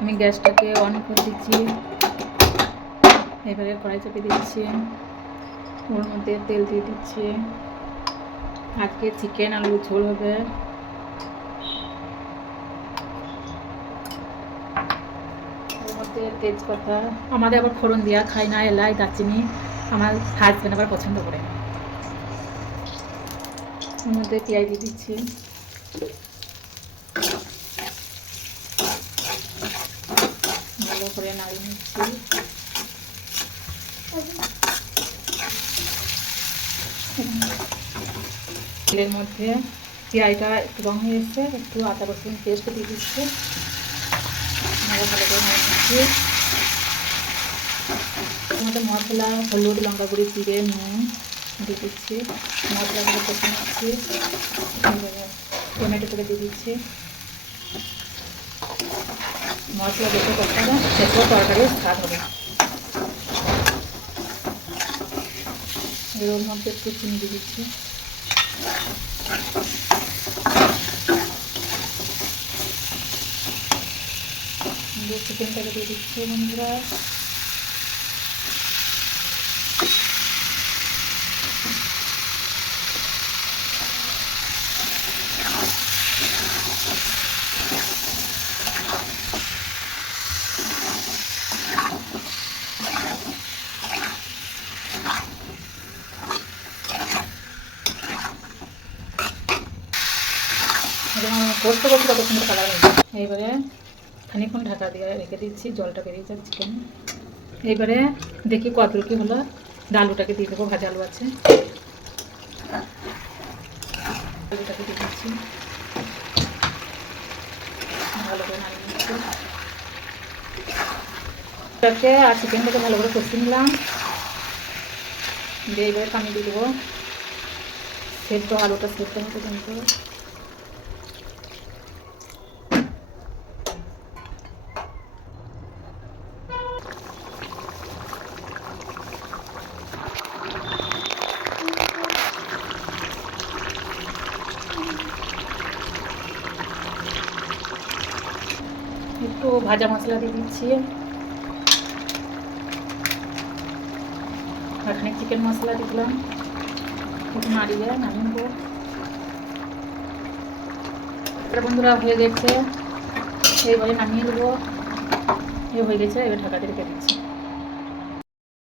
আমি গ্যাসটাকে অন করে দিচ্ছি। এবারে কড়াই চাপিয়ে দিচ্ছি, ওর মধ্যে তেল দিয়ে দিচ্ছি। আজকে চিকেন আলু ঝোল হবে। ওর মধ্যে তেজপাতা, আমাদের আবার ফোড়ন দেওয়া খাই না, এলাই দারচিনি আমার হাজব্যান্ড আবার পছন্দ করে। ওর মধ্যে পেঁয়াজ দিয়ে দিচ্ছি, ভালো করে নাড়িয়ে নিচ্ছি। তেলের মধ্যে পেঁয়াজটা একটু রং হয়ে এসছে, একটু আদা রসুন পেস্ট দিয়ে দিচ্ছি, ভালো করে নাড়িয়ে নিচ্ছি। আমাদের মশলা হলুদ, লঙ্কা গুঁড়ি, জিরে, নুন দিয়ে দিচ্ছি, মশলাগুলো কষে নিচ্ছি। টমেটো করে দিয়ে দিচ্ছি। মশলা দেখে করতে হবে, সেটাও তরকারিও স্বাদ হবে। এর মধ্যে একটু চিনি দিয়ে দিচ্ছি। চিকেনটাকে দিয়ে দিচ্ছি বন্ধুরা। পোস্ত করছি কত সুন্দর কালার হয়েছে। এইবারে খানিকক্ষণ ঢাকা দিয়ে রেখে দিচ্ছি, জলটা বেরিয়ে যাচ্ছে চিকেন। এইবারে দেখি কতটুকু কি হলো, আলুটাকে দিয়ে দেবো, ভাজা আলু আছে, আলুটাকে দিয়ে দিচ্ছি, ভালো করে নাড়িয়ে নিচ্ছি। এটাকে আর চিকেনটাকে ভালো করে কষিয়ে নিলাম, দিয়ে এইবারে পানি দিয়ে দেবো। সেদ্ধ আলুটা সেদ্ধ হতে কিন্তু একটু ভাজা মশলা দিয়ে দিচ্ছি, এখানে চিকেন মশলা দিলাম, একটু নাড়িয়ে নামিয়ে নেবো। বন্ধুরা হয়ে গেছে, এইবারে নামিয়ে দেবো। হয়ে গেছে, এবার ঢাকাতে রেখে দিচ্ছি।